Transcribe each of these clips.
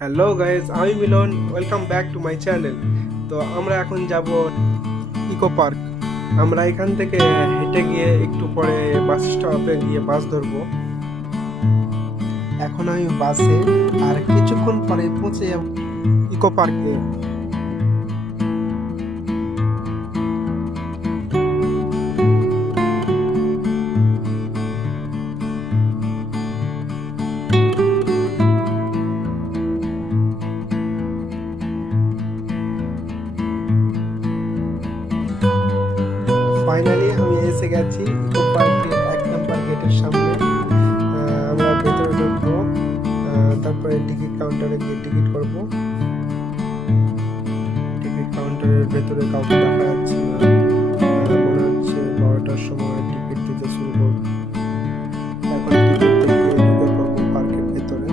Hello guys, আমি Milan. Welcome back to my channel. তো আমরা এখন যাব ইকো পার্ক। আমরা এখান থেকে হেঁটে গিয়ে একটু পরে বাস স্টপে গিয়ে বাস ধরবো। এখন আমি বাসে, আর কিছুক্ষণ পরে পৌঁছে যাব ইকো পার্কে। ফাইনালি আমি এসে গেছি ইকো পার্কের 1 নম্বর গেটের সামনে। আমরা ভেতরে ঢুকবো, তারপরে টিকিট কাউন্টারে গিয়ে টিকিট করবো। টিকিট কাউন্টারের ভেতরে কাউকে দেখা যাচ্ছে না। মনে হচ্ছে 12টার সময় টিকিট দিতে শুরু করবে। এখন টিকিট দেখে ঢুকে পড়বো পার্কের ভেতরে।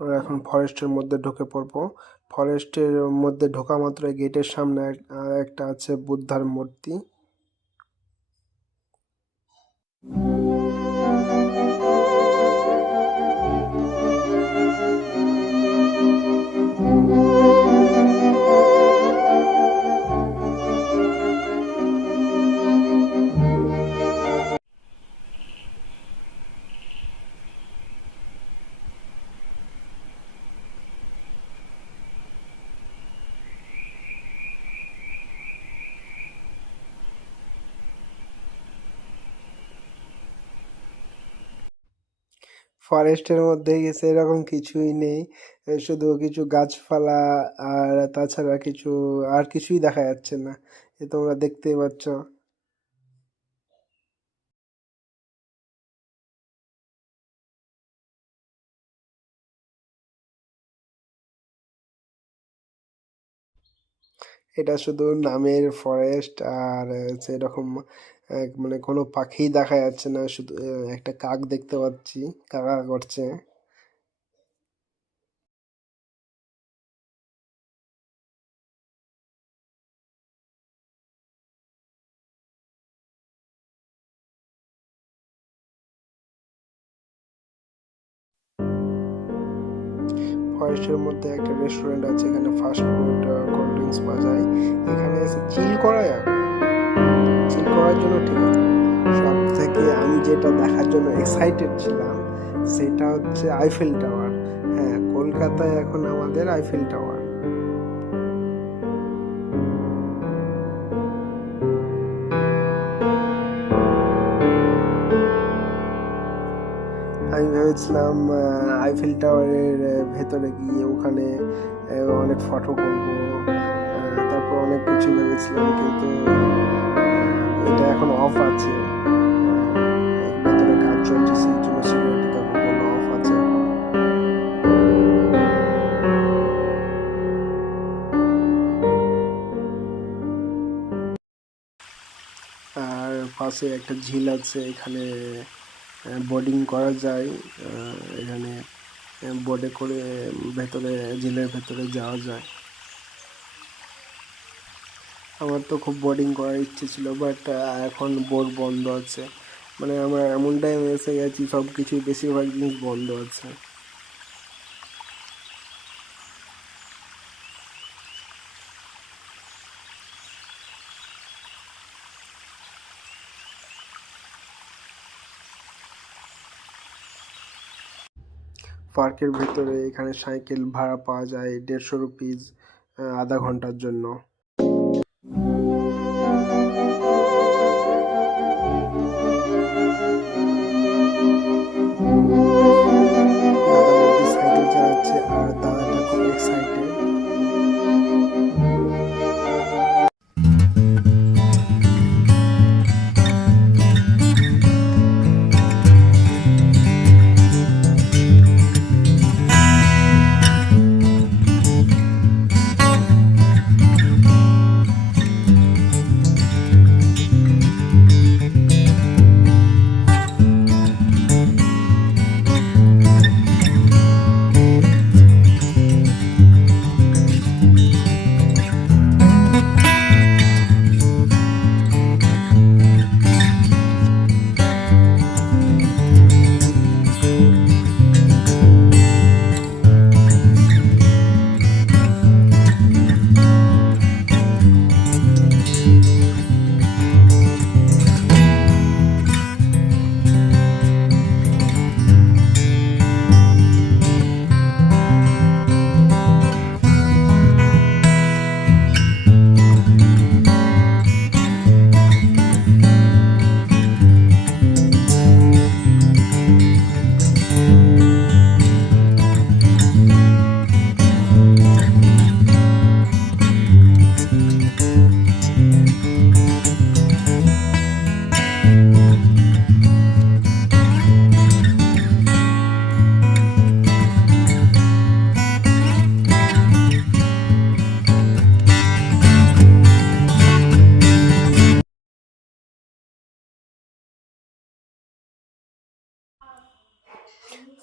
আমরা এখন ফরেস্টের মধ্যে ঢুকে পড়বো। ফরেস্টের মধ্যে ঢোকা মাত্র গেটের সামনে একটা আছে বুদ্ধার মূর্তি। ফরেস্টের মধ্যে গেছে এরকম কিছুই নেই, শুধু কিছু গাছপালা, আর তাছাড়া আর কিছুই দেখা যাচ্ছে না। তোমরা দেখতেই পাচ্ছ। এটা শুধু নামের ফরেস্ট, আর সেরকম মানে কোনো পাখি দেখা যাচ্ছে না। শুধু একটা কাক দেখতে পাচ্ছি, কাকা করছে। ফরেস্টের মধ্যে একটা রেস্টুরেন্ট আছে, এখানে ফাস্ট ফুড, কোল্ড ড্রিঙ্কস পাওয়া যায়। এখানে এসে চিল করা যাবে, চিল করার জন্য ঠিক আছে। সব থেকে আমি যেটা দেখার জন্য এক্সাইটেড ছিলাম সেটা হচ্ছে আইফেল টাওয়ার। হ্যাঁ, কলকাতায় এখন আমাদের আইফেল টাওয়ার। আমি ভেবেছিলাম আইফেল টাওয়ারের ভেতরে গিয়ে ওখানে অনেক ফটো করবো, তারপর অনেক কিছু ভেবেছিলাম, কিন্তু এটা এখন অফ আছে। ভেতরে কাজ চলছে, সেই জন্য সিকিউরিটি কাকু বললো অফ আছে এখন। আর পাশে একটা ঝিল আছে, এখানে বোটিং করা যায়। এখানে বোটে করে ভেতরে, ঝিলের ভেতরে যাওয়া যায়। আমার তো খুব বোটিং করার ইচ্ছে ছিল, বাট এখন বোট বন্ধ আছে। মানে আমরা এমন টাইম এসে গেছি, সব কিছুই বেশিরভাগ জিনিস বন্ধ আছে। পার্কের ভেতরে এখানে সাইকেল ভাড়া পাওয়া যায় 150 রুপিস আধা ঘন্টার জন্য। দাদা বৌদি সাইকেল চালাচ্ছে, আর দাদাটা খুব এক্সাইটেড।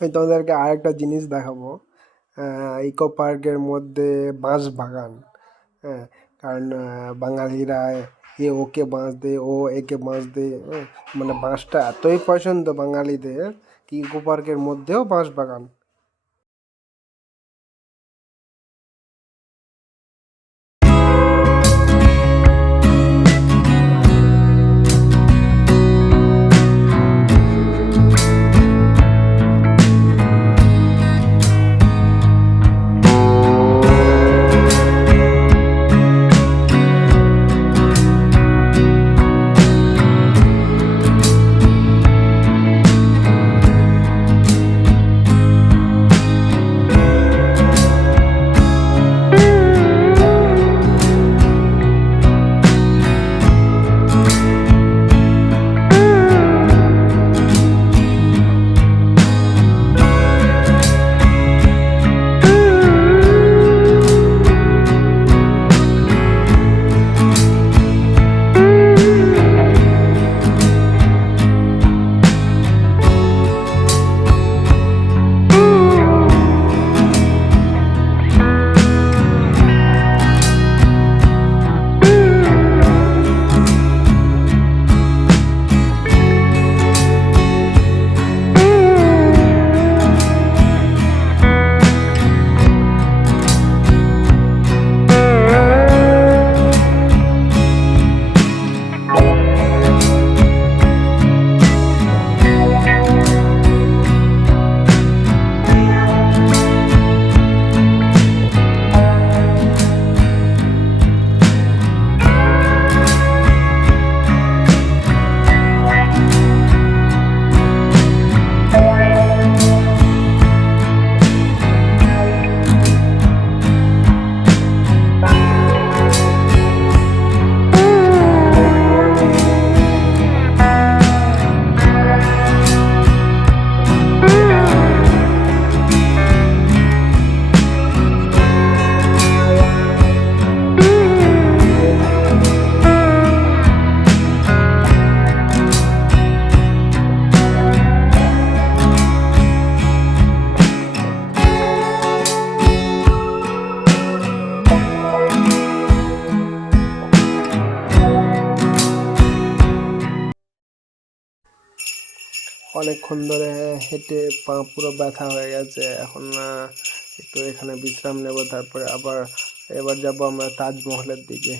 আমি তোমাদেরকে আরেকটা জিনিস দেখাবো। ইকো পার্কের মধ্যে বাঁশ বাগান। হ্যাঁ, কারণ বাঙালিরা এ ওকে বাঁশ দে, ও একে বাঁশ দে, মানে বাঁশটা এতই পছন্দ বাঙালিদের কি ইকো পার্কের মধ্যেও বাঁশ বাগান। অনেকক্ষণ ধরে হেঁটে পা পুরো ব্যথা হয়ে গেছে। এখন একটু এখানে বিশ্রাম নেব, তারপরে আবার এবার যাব আমরা তাজমহলের দিকে।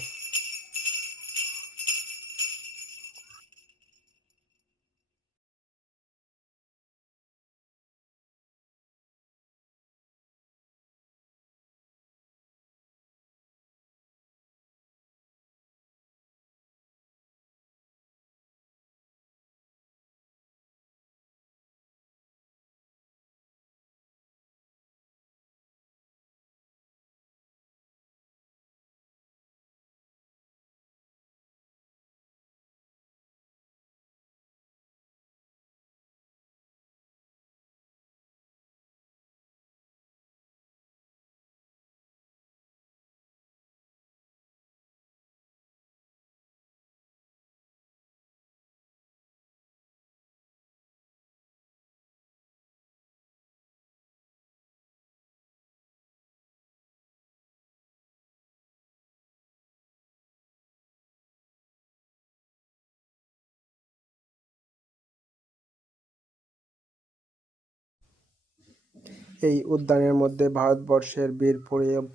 এই উদ্যানের মধ্যে ভারতবর্ষের বীর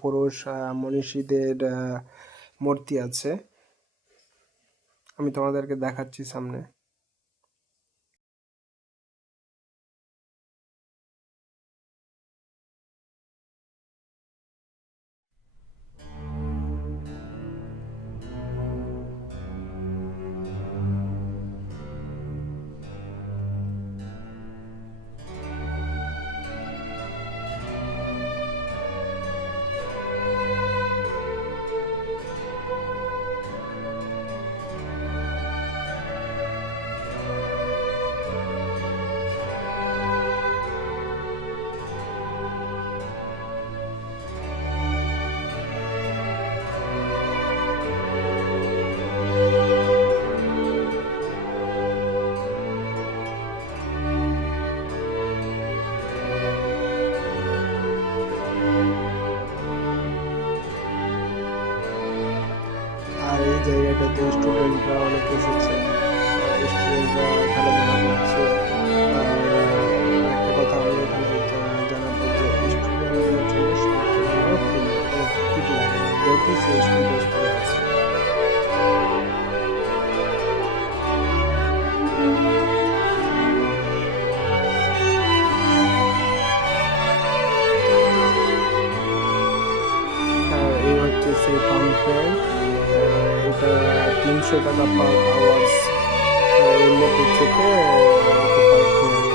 পুরুষ মনীষীদের মূর্তি আছে। আমি তোমাদেরকে দেখাচ্ছি সামনে। স্টুডেন্টরা অনেক এসেছে, স্টুডেন্টরা খেলাধুলা করছে। আর একটা কথা আমি এখানে জানাবো যে স্টুডেন্টদের জন্য সম্পূর্ণ ফ্রি, কোনো টিকিট লাগে না যদি সে স্কুল ড্রেস পরে আসে। এই হচ্ছে সেই ফান ফেয়ার, এটা 300 টাকা পার আওয়ার্স, এর মধ্যে থেকে পার্ক ঘোরানো।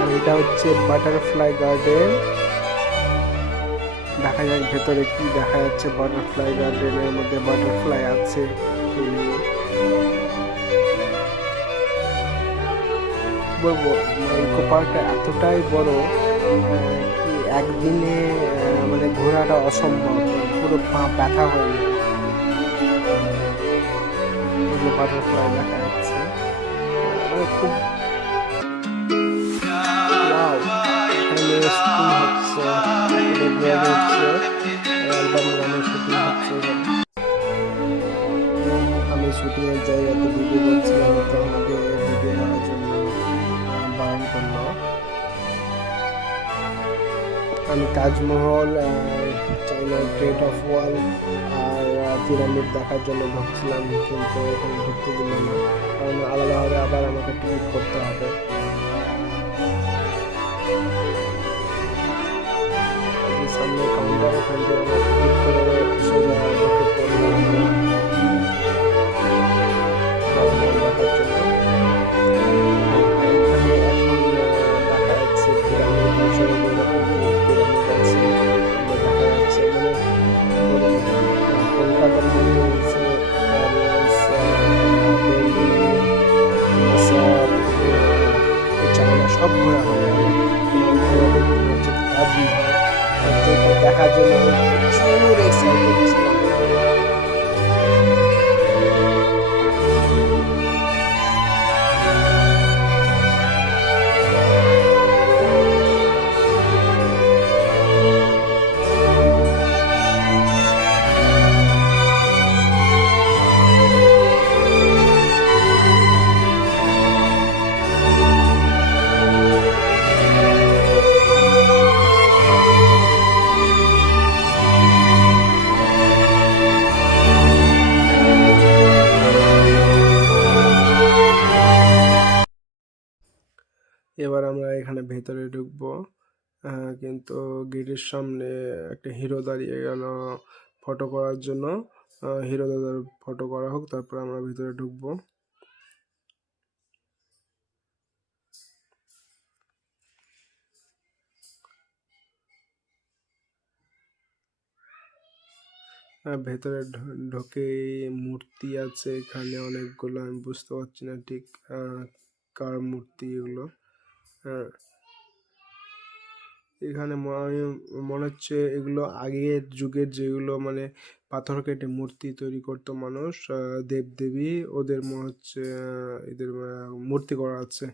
আর এটা হচ্ছে বাটারফ্লাই গার্ডেন। দেখা যাক ভেতরে কি দেখা যাচ্ছে। বাটারফ্লাই গার্ডেনের মধ্যে বাটারফ্লাই আছে। কি বলবো, ইকো পার্কটা এতটাই বড়, কি একদিনে মানে ঘোরাটা অসম্ভব, পুরো পা ব্যথা হয়ে যায়। এই যে বাটারফ্লাই দেখা যাচ্ছে, খুব ওয়াও। এখানে শুটিং হচ্ছে, অ্যালবাম গানের শুটিং হচ্ছে। আমি শুটিং এর জায়গাতে ভিডিও করছিলাম, তো আমাকে ভিডিও করার জন্য বারণ করলো। আমি তাজমহল, চাইনার গ্রেট অফ ওয়াল আর পিরামিড দেখার জন্য ঢুকছিলাম, কিন্তু এখানে ঢুকতে দিল না, কারণ আলাদাভাবে আবার আমাকে টিকিট করতে হবে। সামনে কাউন্টার, ওখান থেকে আমার টিকিট করে সোজা ঢুকে পড়লাম তাজমহল দেখার জন্য। আর এখানে এখন দেখা যাচ্ছে পিরামিড, মিশরে যেরকম পিরামিড আছে ওগুলো দেখা যাচ্ছে। মানে কলকাতার মানুষ, প্যারিস, দিল্লি, মিশর, চায়না সব ঘোরা হয়ে গেল। হচ্ছে তাজমহল, যেটা দেখার জন্য প্রচুর এক্সাইটেড ছিলাম। এবার আমরা এখানে ভেতরে ঢুকবো, কিন্তু গেটের সামনে একটা হিরো দাঁড়িয়ে গেল ফটো করার জন্য। হিরো দাদার ফটো করা হোক, তারপর আমরা ভিতরে ঢুকবো। ভেতরে ঢোকে মূর্তি আছে এখানে অনেকগুলো, আমি বুঝতে পারছি না ঠিক কার মূর্তি এগুলো। এখানে মনে হচ্ছে এগুলো আগের যুগের, যেগুলো মানে পাথর কেটে মূর্তি তৈরি করতো মানুষ, দেবদেবী, ওদের মনে হচ্ছে এদের মূর্তি করা আছে।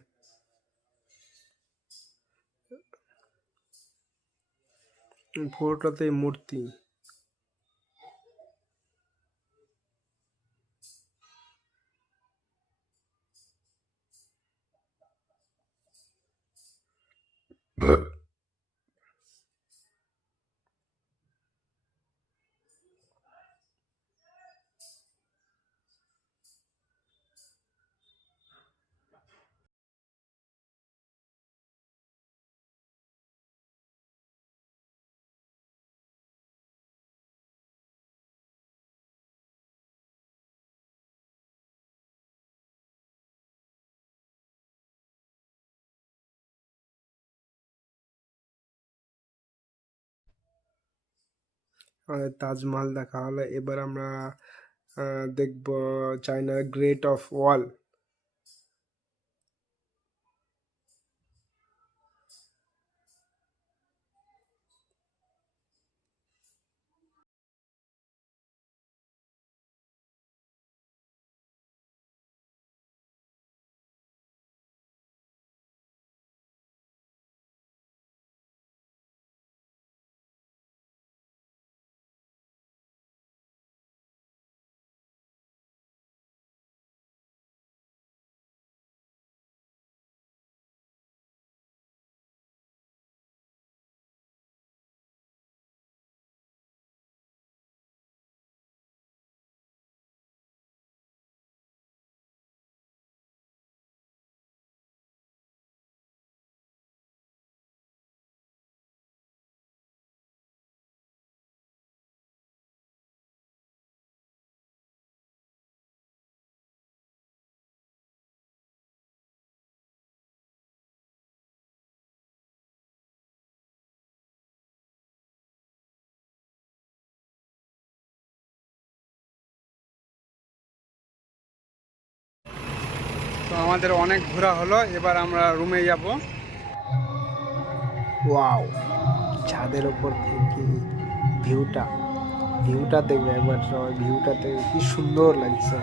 পুরোটাতে মূর্তি। তাজমহল দেখা হলো, এবার আমরা দেখব চায়নার গ্রেট অফ ওয়াল। আমাদের অনেক ঘোরা হলো, এবার আমরা রুমে যাব। ওয়াও, ছাদের ওপর থেকে ভিউটা ভিউটা দেখবে একবার সবাই, ভিউটা দেখবে কি সুন্দর লাগছে।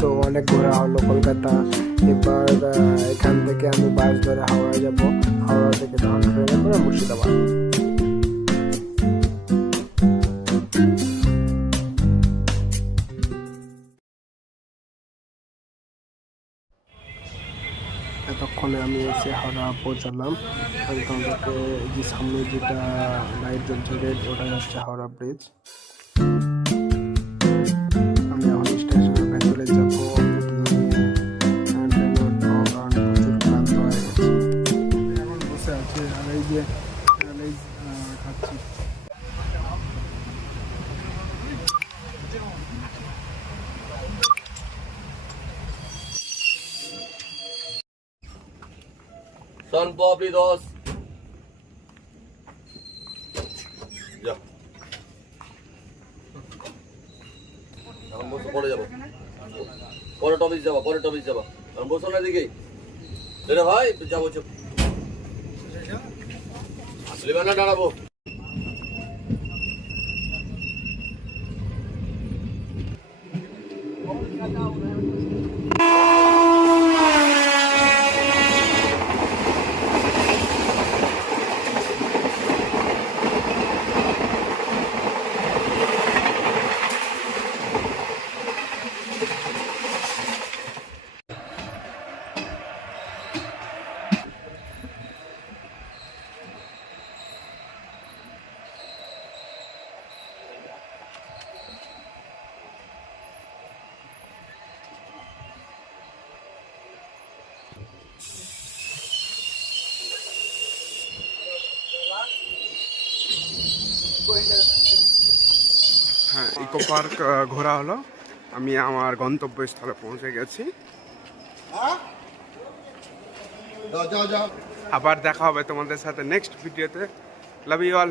তো অনেক ঘোরা হলো কলকাতা। এবার এখান থেকে আমি বাস ধরে হাওড়া যাব, হাওড়া থেকে তখন ট্রেনে করে মুর্শিদাবাদ। এতক্ষণে আমি এসে হাওড়া পৌঁছালাম। আমি তোমাদেরকে যে সামনে যেটা লাইট জ্বলছে রেড, ওটাই হচ্ছে হাওড়া ব্রিজ। আমি এখন স্টেশনের ভেতরে যাবো, ট্রেনে উঠবো, কারণ প্রচুর ক্লান্ত হয়ে গেছি। এখন বসে আছে আর এই যে খাচ্ছি। Son Bobby dos. Ya. এখন বসে পড়ে যাবো, পরে টপিক যাবা, পরে টপিক যাবা। এখন বসো না দিকে রে ভাই, যাবো চুপ লিবা না দাঁড়াবো। হ্যাঁ, ইকো পার্ক ঘোরা হলো, আমি আমার গন্তব্যস্থলে পৌঁছে গেছি। আবার দেখা হবে তোমাদের সাথে নেক্সট ভিডিওতে। Love you all.